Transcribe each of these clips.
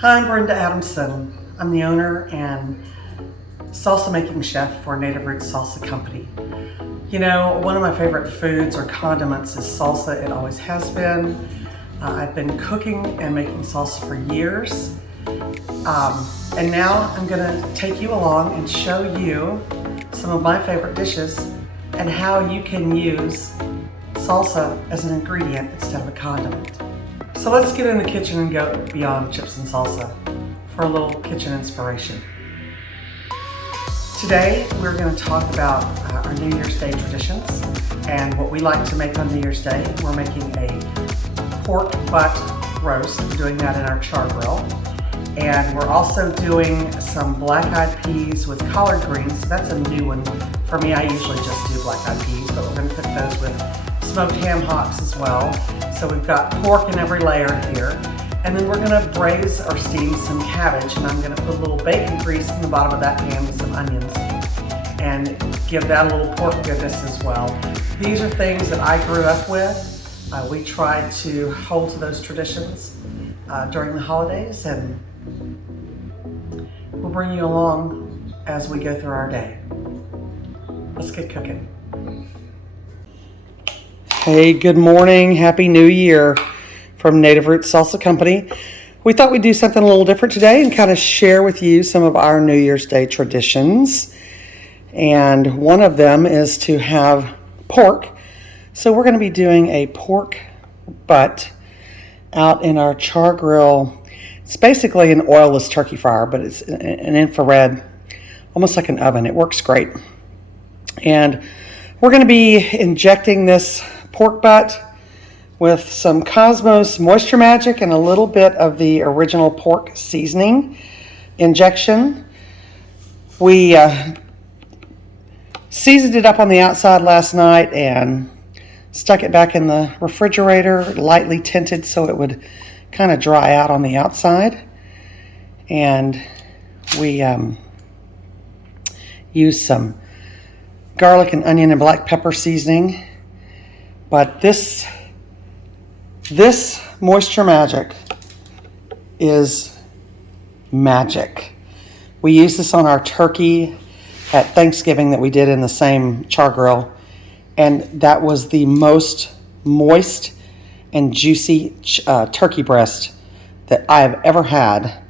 Hi, I'm Brenda Adamson. I'm the owner and salsa making chef for Native Roots Salsa Company. You know, one of my favorite foods or condiments is salsa. It always has been. I've been cooking and making salsa for years. And now I'm gonna take you along and show you some of my favorite dishes and how you can use salsa as an ingredient instead of a condiment. So let's get in the kitchen and go beyond chips and salsa for a little kitchen inspiration. Today we're going to talk about our New Year's Day traditions and what we like to make on New Year's Day. We're making a pork butt roast. We're doing that in our char grill. And we're also doing some black-eyed peas with collard greens. That's a new one for me. I usually just do black-eyed peas, but we're going to cook those with smoked ham hocks as well. So we've got pork in every layer here. And then we're gonna braise or steam some cabbage, and I'm gonna put a little bacon grease in the bottom of that pan with some onions and give that a little pork goodness as well. These are things that I grew up with. We try to hold to those traditions during the holidays, and we'll bring you along as we go through our day. Let's get cooking. Hey, good morning. Happy New Year from Native Roots Salsa Company. We thought we'd do something a little different today and kind of share with you some of our New Year's Day traditions. And one of them is to have pork. So we're going to be doing a pork butt out in our char grill. It's basically an oilless turkey fryer, but it's an infrared, almost like an oven. It works great. And we're going to be injecting this pork butt with some Cosmos Moisture Magic and a little bit of the original pork seasoning injection. We seasoned it up on the outside last night and stuck it back in the refrigerator, lightly tinted so it would kind of dry out on the outside. And we used some garlic and onion and black pepper seasoning. But this Moisture Magic is magic. We used this on our turkey at Thanksgiving that we did in the same char grill, and that was the most moist and juicy turkey breast that I have ever had.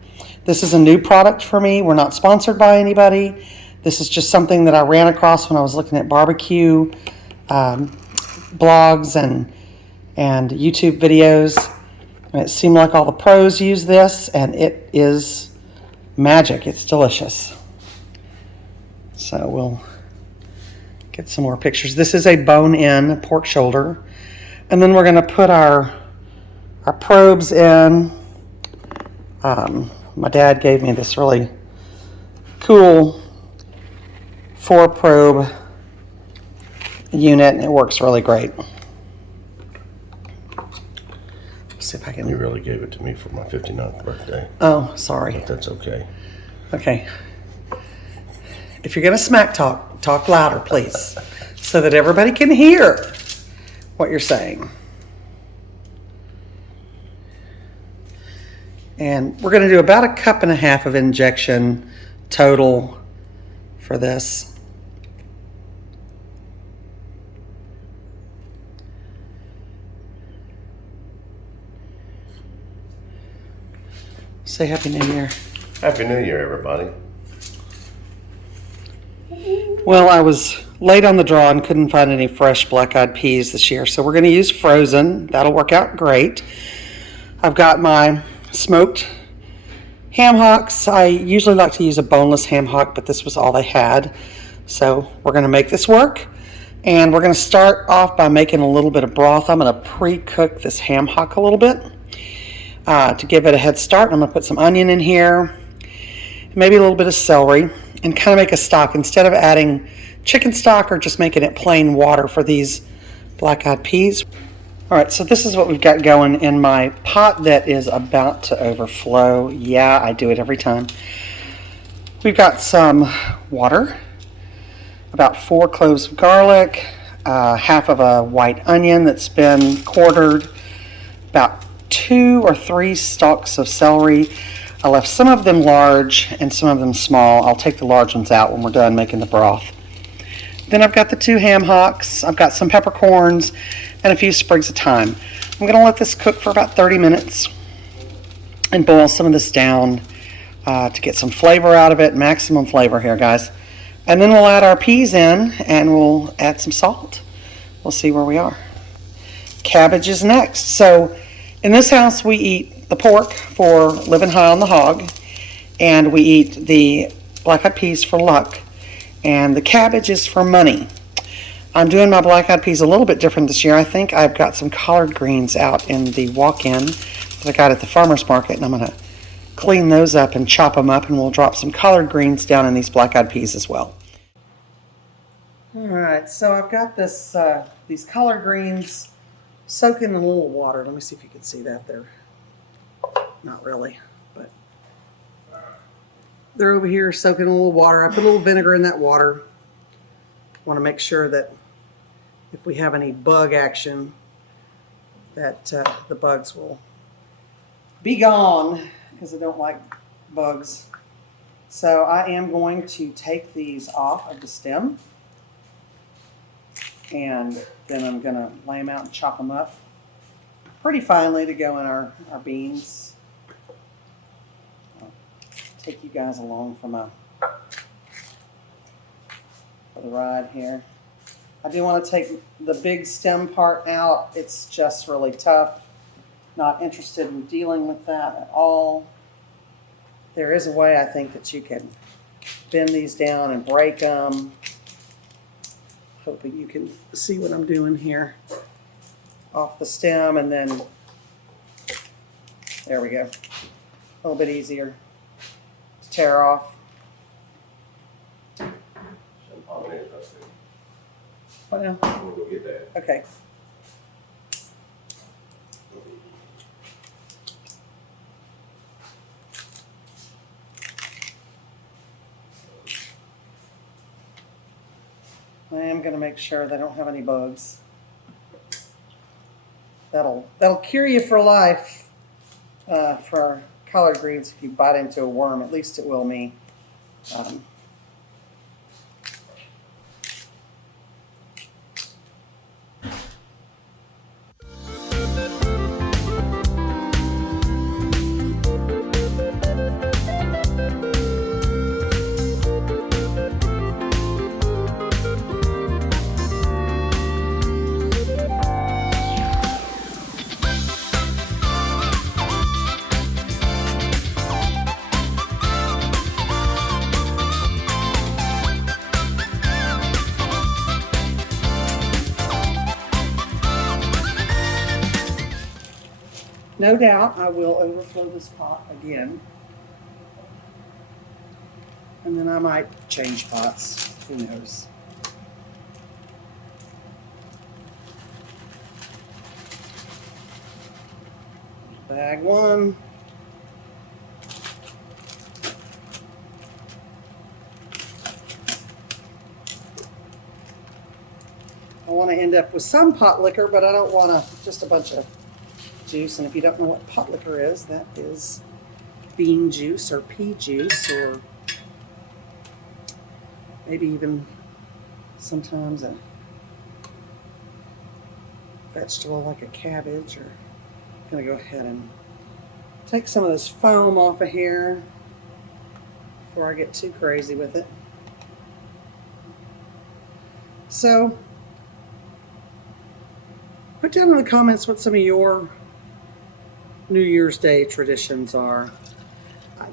This is a new product for me. We're not sponsored by anybody. This is just something that I ran across when I was looking at barbecue blogs and YouTube videos. And it seemed like all the pros use this, and it is magic. It's delicious. So we'll get some more pictures. This is a bone-in pork shoulder. And then we're going to put our probes in. My dad gave me this really cool 4-probe unit, and it works really great. Let's see if I can. You really gave it to me for my 59th birthday. Oh, sorry. But that's okay. Okay. If you're going to smack talk louder, please, so that everybody can hear what you're saying. And we're going to do about 1.5 cups of injection total for this. Say Happy New Year. Happy New Year, everybody. Well, I was late on the draw and couldn't find any fresh black-eyed peas this year, so we're going to use frozen. That'll work out great. I've got my smoked ham hocks. I usually like to use a boneless ham hock, but this was all they had. So we're going to make this work. And we're going to start off by making a little bit of broth. I'm going to pre-cook this ham hock a little bit to give it a head start. I'm going to put some onion in here, maybe a little bit of celery, and kind of make a stock. Instead of adding chicken stock or just making it plain water for these black-eyed peas. All right, so this is what we've got going in my pot that is about to overflow. Yeah, I do it every time. We've got some water, about 4 cloves of garlic, half of a white onion that's been quartered, about 2 or 3 stalks of celery. I left some of them large and some of them small. I'll take the large ones out when we're done making the broth. Then I've got the 2 ham hocks. I've got some peppercorns and a few sprigs of thyme. I'm going to let this cook for about 30 minutes and boil some of this down to get some flavor out of it, maximum flavor here, guys. And then we'll add our peas in and we'll add some salt. We'll see where we are. Cabbage is next. So in this house we eat the pork for living high on the hog, and we eat the black-eyed peas for luck, and the cabbage is for money. I'm doing my black-eyed peas a little bit different this year. I think I've got some collard greens out in the walk-in that I got at the farmer's market, and I'm going to clean those up and chop them up, and we'll drop some collard greens down in these black-eyed peas as well. All right, so I've got this these collard greens soaking in a little water. Let me see if you can see that there. Not really, but they're over here soaking in a little water. I put a little vinegar in that water. Want to make sure that if we have any bug action, that the bugs will be gone, because I don't like bugs. So I am going to take these off of the stem, and then I'm going to lay them out and chop them up pretty finely to go in our beans. I'll take you guys along for the ride here. I do want to take the big stem part out. It's just really tough. Not interested in dealing with that at all. There is a way, I think, that you can bend these down and break them. Hoping you can see what I'm doing here. Off the stem, and then there we go. A little bit easier to tear off. What now? We'll go get that. Okay. I am going to make sure they don't have any bugs. That'll cure you for life for collard greens. If you bite into a worm, at least it will me. No doubt I will overflow this pot again. And then I might change pots. Who knows? Bag one. I want to end up with some pot liquor, but I don't want just a bunch of juice. And if you don't know what pot liquor is, that is bean juice or pea juice, or maybe even sometimes a vegetable like a cabbage. Or I'm going to go ahead and take some of this foam off of here before I get too crazy with it. So put down in the comments what some of your New Year's Day traditions are.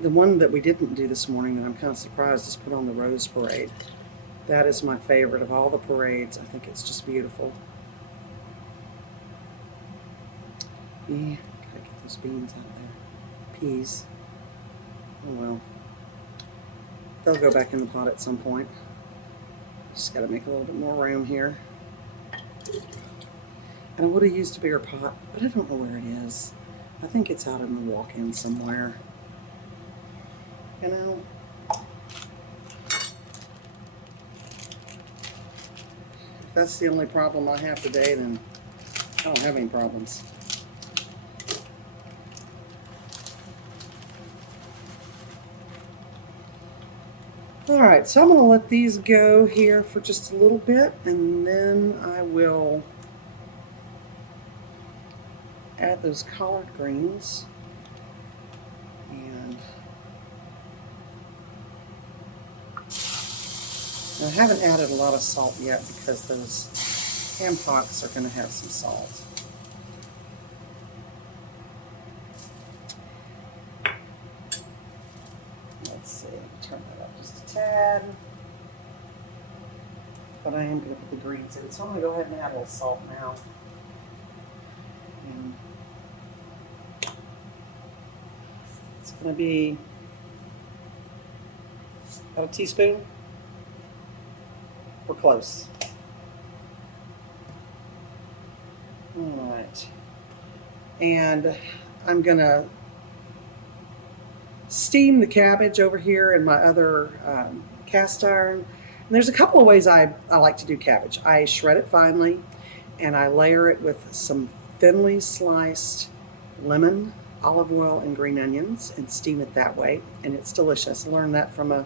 The one that we didn't do this morning that I'm kind of surprised is put on the Rose Parade. That is my favorite of all the parades. I think it's just beautiful. Yeah, gotta get those beans out there. Peas. Oh well. They'll go back in the pot at some point. Just gotta make a little bit more room here. And I would have used a bigger pot, but I don't know where it is. I think it's out in the walk-in somewhere. You know? If that's the only problem I have today, then I don't have any problems. All right, so I'm going to let these go here for just a little bit, and then I will add those collard greens. And I haven't added a lot of salt yet because those ham hocks are going to have some salt. Let's see, turn that up just a tad. But I am going to put the greens in, so I'm going to go ahead and add a little salt now. And it's going to be about a teaspoon. We're close. All right. And I'm going to steam the cabbage over here in my other cast iron. And there's a couple of ways I like to do cabbage. I shred it finely, and I layer it with some thinly sliced lemon, olive oil, and green onions, and steam it that way. And it's delicious. I learned that from a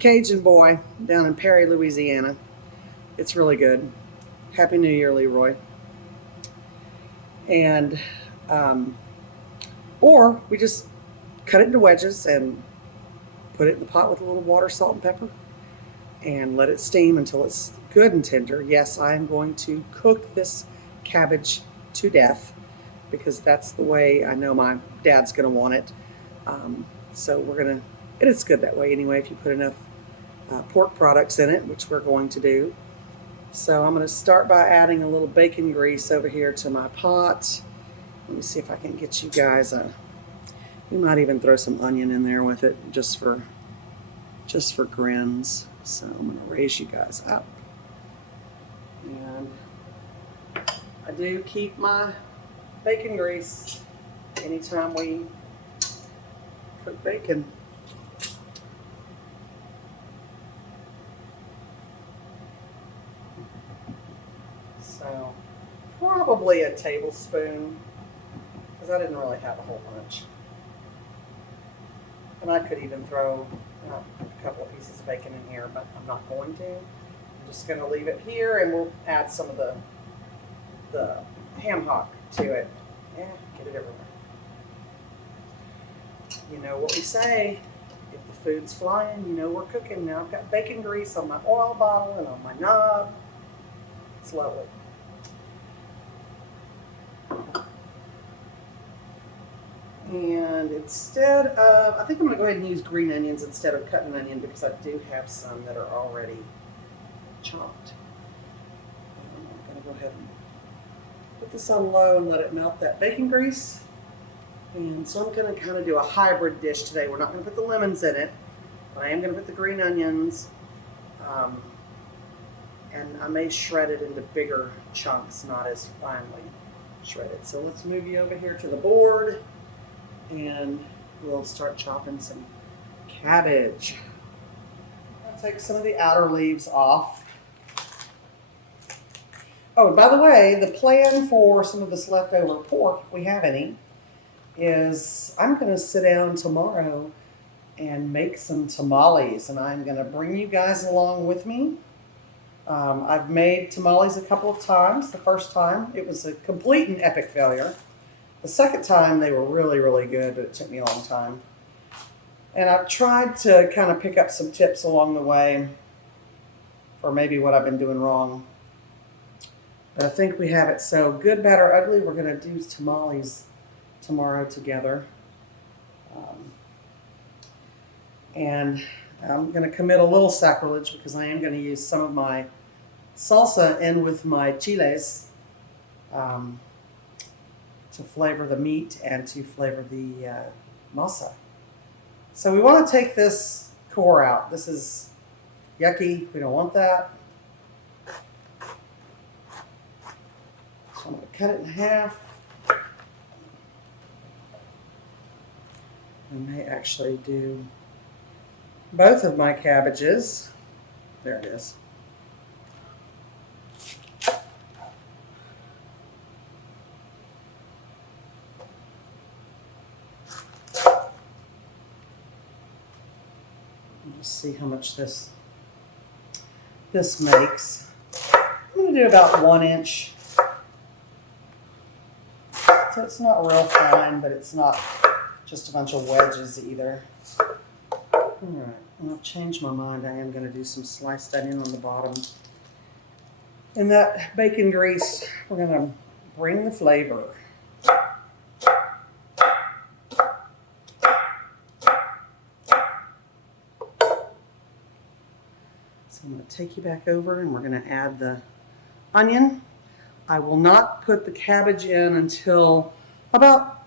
Cajun boy down in Perry, Louisiana. It's really good. Happy New Year, Leroy. And, or we just cut it into wedges and put it in the pot with a little water, salt, and pepper, and let it steam until it's good and tender. Yes, I am going to cook this cabbage to death because that's the way I know my dad's going to want it. So we're going to, and it's good that way anyway if you put enough pork products in it, which we're going to do. So I'm going to start by adding a little bacon grease over here to my pot. Let me see if I can get you guys we might even throw some onion in there with it just for grins. So I'm going to raise you guys up. And I do keep my bacon grease anytime we cook bacon. So probably a tablespoon, because I didn't really have a whole bunch. And I could even throw a couple of pieces of bacon in here, but I'm not going to. I'm just going to leave it here, and we'll add some of the ham hock to it. Yeah, get it everywhere. You know what we say, if the food's flying, you know we're cooking. Now I've got bacon grease on my oil bottle and on my knob. It's lovely. And instead of, I think I'm going to go ahead and use green onions instead of cutting an onion because I do have some that are already chopped. I'm going to go ahead and put this on low and let it melt that bacon grease. And so I'm going to kind of do a hybrid dish today. We're not going to put the lemons in it, but I am going to put the green onions. And I may shred it into bigger chunks, not as finely shredded. So let's move you over here to the board, and we'll start chopping some cabbage. I'll take some of the outer leaves off. Oh, by the way, the plan for some of this leftover pork, if we have any, is I'm going to sit down tomorrow and make some tamales, and I'm going to bring you guys along with me. I've made tamales a couple of times. The first time, it was a complete and epic failure. The second time, they were really, really good, but it took me a long time. And I've tried to kind of pick up some tips along the way for maybe what I've been doing wrong. But I think we have it. So good, bad, or ugly, we're going to do tamales tomorrow together. And I'm going to commit a little sacrilege because I am going to use some of my salsa in with my chiles to flavor the meat and to flavor the masa. So we want to take this core out. This is yucky. We don't want that. So I'm going to cut it in half. I may actually do both of my cabbages. There it is. Let's see how much this makes. I'm going to do about 1 inch. So it's not real fine, but it's not just a bunch of wedges either. All right, and I've changed my mind. I am going to do some sliced onion on the bottom. In that bacon grease, we're going to bring the flavor. So I'm going to take you back over and we're going to add the onion. I will not put the cabbage in until about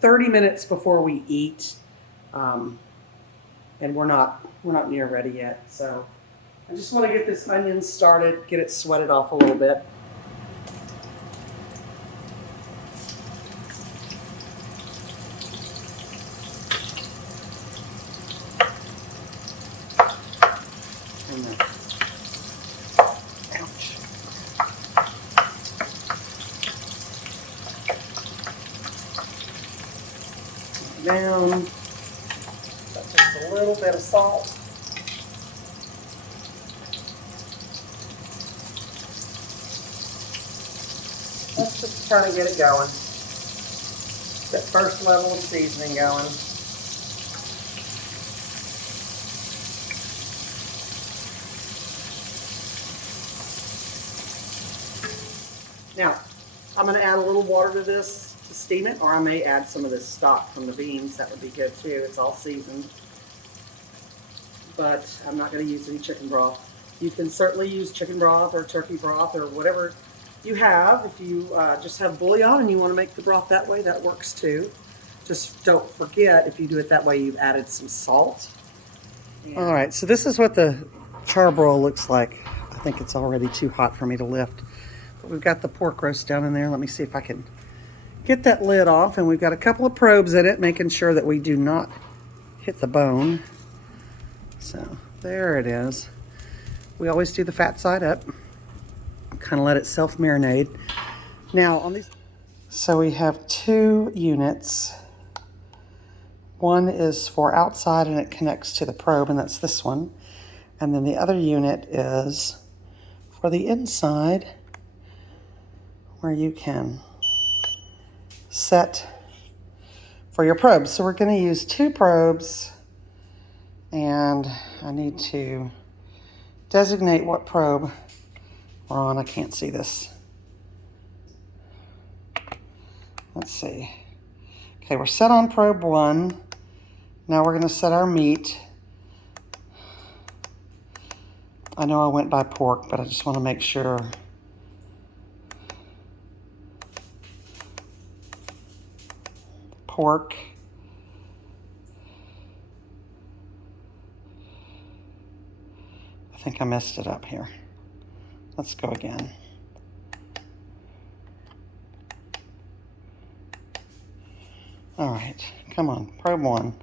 30 minutes before we eat. And we're not near ready yet. So I just want to get this onion started, get it sweated off a little bit. Ouch. Down. That's just a little bit of salt. Let's just try to get it going. That first level of seasoning going. Now, I'm going to add a little water to this to steam it, or I may add some of this stock from the beans. That would be good too. It's all seasoned. But I'm not going to use any chicken broth. You can certainly use chicken broth or turkey broth or whatever you have. If you just have bouillon and you want to make the broth that way, that works too. Just don't forget, if you do it that way, you've added some salt. All right, so this is what the charbroil looks like. I think it's already too hot for me to lift. But we've got the pork roast down in there. Let me see if I can get that lid off. And we've got a couple of probes in it, making sure that we do not hit the bone. So there it is. We always do the fat side up. Kind of let it self-marinate. Now on these, so we have 2 units. One is for outside and it connects to the probe, and that's this one. And then the other unit is for the inside, where you can set for your probes. So we're going to use 2 probes, and I need to designate what probe we're on. I can't see this. Let's see. Okay, we're set on probe 1. Now we're going to set our meat. I know I went by pork, but I just want to make sure. Pork. I think I messed it up here. Let's go again. All right, come on, probe 1.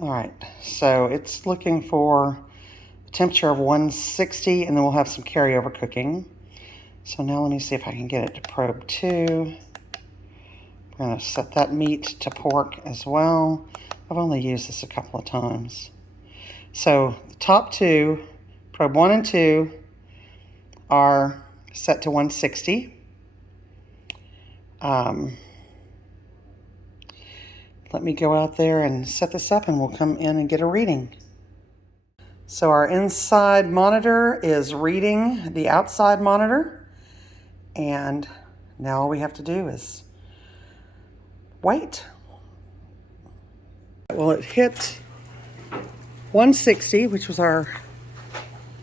All right, so it's looking for a temperature of 160, and then we'll have some carryover cooking. So now let me see if I can get it to probe 2. We're going to set that meat to pork as well. I've only used this a couple of times. So the top 2, probe 1 and 2, are set to 160. Let me go out there and set this up, and we'll come in and get a reading. So our inside monitor is reading the outside monitor, and now all we have to do is wait. Well, it hit 160, which was our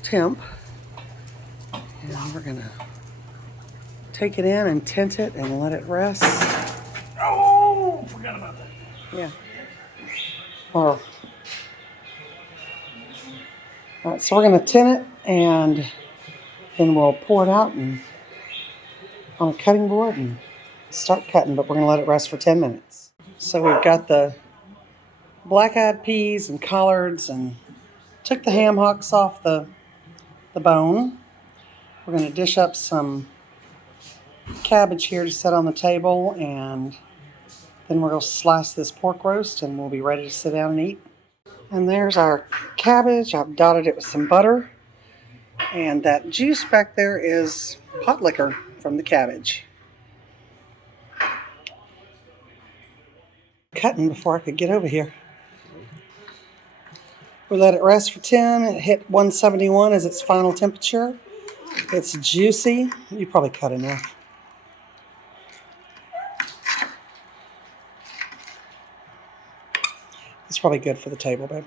temp, and we're gonna take it in and tint it and let it rest. Oh, forgot about that. Yeah. All right, so we're going to tin it, and then we'll pour it out and on a cutting board and start cutting, but we're going to let it rest for 10 minutes. So we've got the black-eyed peas and collards, and took the ham hocks off the bone. We're going to dish up some cabbage here to set on the table, and then we're going to slice this pork roast and we'll be ready to sit down and eat. And there's our cabbage. I've dotted it with some butter. And that juice back there is pot liquor from the cabbage. Cutting before I could get over here. We let it rest for 10. It hit 171 as its final temperature. It's juicy. You probably cut enough. It's probably good for the table, babe.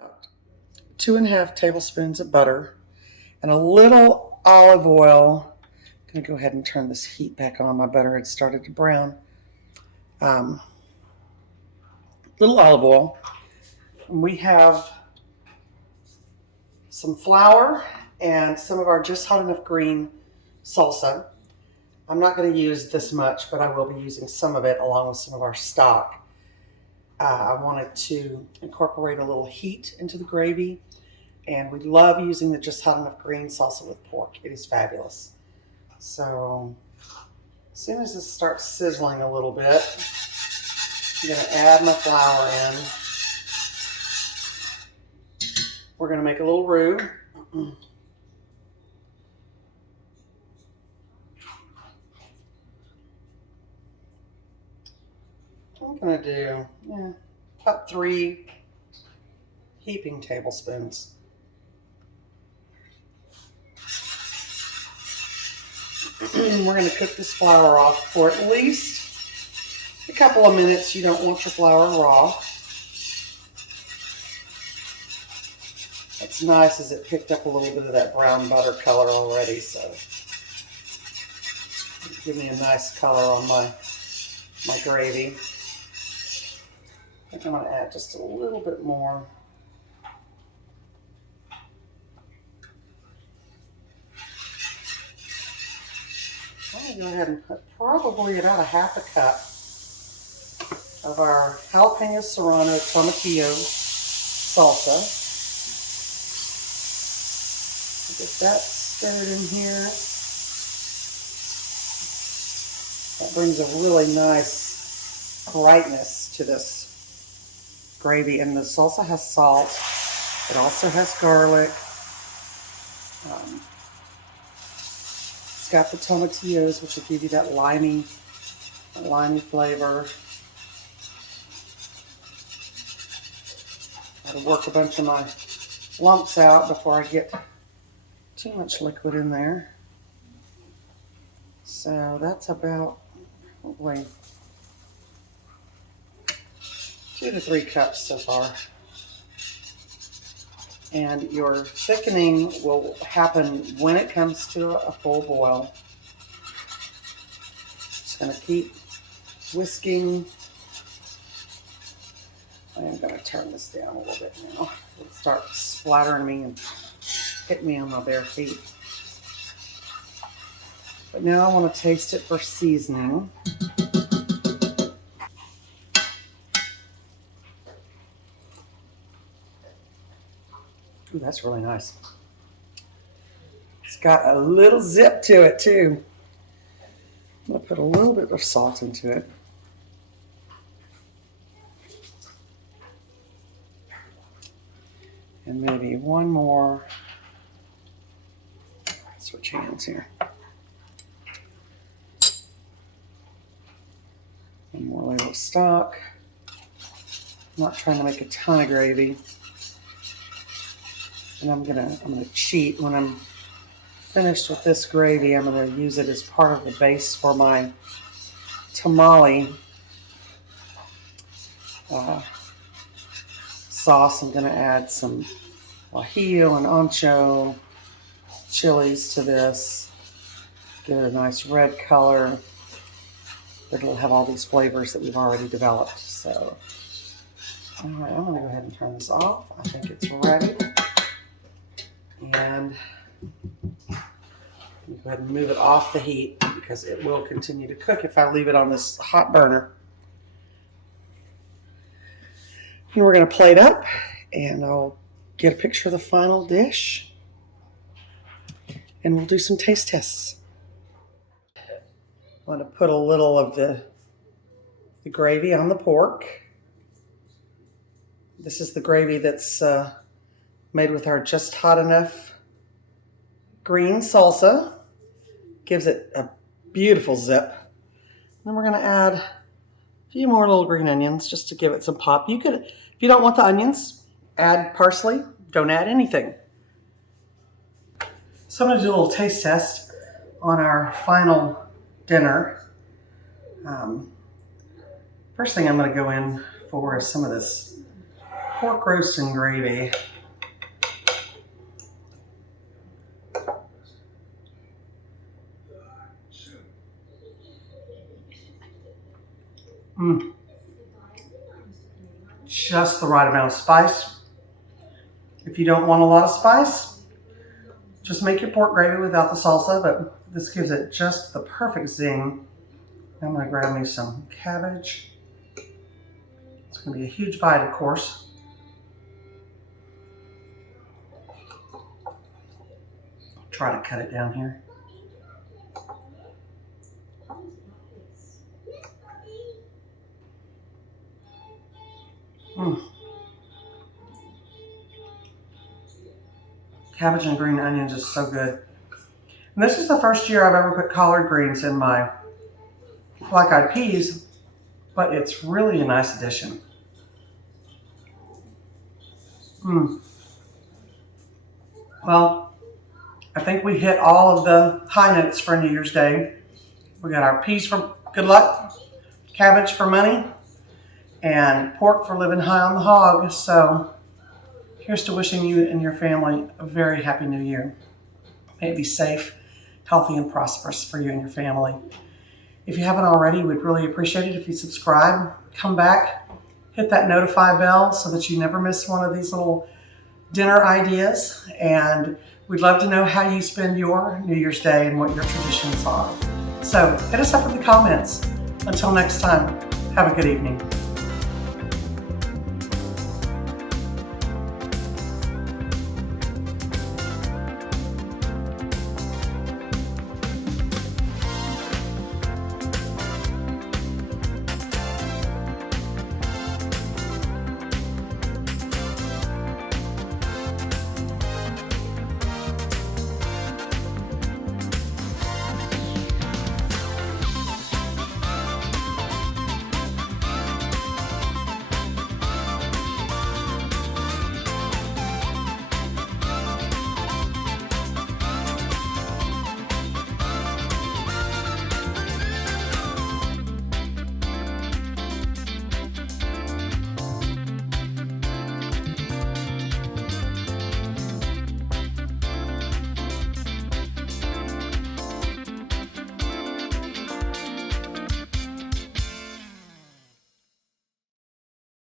About 2.5 tablespoons of butter and a little olive oil. I'm going to go ahead and turn this heat back on. My butter had started to brown. Little olive oil. And we have some flour and some of our just hot enough green salsa. I'm not going to use this much, but I will be using some of it along with some of our stock. I wanted to incorporate a little heat into the gravy, and we love using the just hot enough green salsa with pork. It is fabulous. So as soon as this starts sizzling a little bit, I'm going to add my flour in. We're going to make a little roux. I'm going to do about 3 heaping tablespoons. We're going to cook this flour off for at least a couple of minutes. You don't want your flour raw. What's nice is it picked up a little bit of that brown butter color already, so give me a nice color on my gravy. I think I'm going to add just a little bit more. I'm going to go ahead and put probably about a 1/2 cup of our jalapeno serrano tomatillo salsa. Get that stirred in here. That brings a really nice brightness to this gravy. And the salsa has salt. It also has garlic. It's got the tomatillos, which will give you that limey flavor. Got to work a bunch of my lumps out before I get too much liquid in there. So that's about probably 2 to 3 cups so far. And your thickening will happen when it comes to a full boil. Just going to keep whisking. I'm going to turn this down a little bit now. It'll start splattering me and hit me on my bare feet. But now I want to taste it for seasoning. Ooh, that's really nice. It's got a little zip to it too. I'm going to put a little bit of salt into it. And maybe one more. Switch hands here. One more layer of stock. I'm not trying to make a ton of gravy. And I'm gonna cheat. When I'm finished with this gravy, I'm gonna use it as part of the base for my tamale sauce. I'm gonna add some guajillo and ancho chilies to this. Give it a nice red color. It'll have all these flavors that we've already developed. So, all right, I'm gonna go ahead and turn this off. I think it's ready. And go ahead and move it off the heat because it will continue to cook if I leave it on this hot burner. And we're going to plate up and I'll get a picture of the final dish. and we'll do some taste tests. I want to put a little of the gravy on the pork. This is the gravy that's made with our just hot enough green salsa. Gives it a beautiful zip. Then we're going to add a few more little green onions just to give it some pop. You could, if you don't want the onions, add parsley. Don't add anything. So I'm going to do a little taste test on our final dinner. First thing I'm going to go in for is some of this pork roast and gravy. Just the right amount of spice. If you don't want a lot of spice, just make your pork gravy without the salsa, but this gives it just the perfect zing. I'm going to grab me some cabbage. It's going to be a huge bite, of course. I'll try to cut it down here. Cabbage and green onions is so good. And this is the first year I've ever put collard greens in my black-eyed peas, but it's really a nice addition. Well, I think we hit all of the high notes for New Year's Day. We got our peas for good luck, cabbage for money, and pork for living high on the hog. So here's to wishing you and your family a very happy new year. May it be safe, healthy, and prosperous for you and your family. If you haven't already, we'd really appreciate it if you subscribe, come back, hit that notify bell so that you never miss one of these little dinner ideas. And we'd love to know how you spend your New Year's Day and what your traditions are. So hit us up in the comments. Until next time, have a good evening.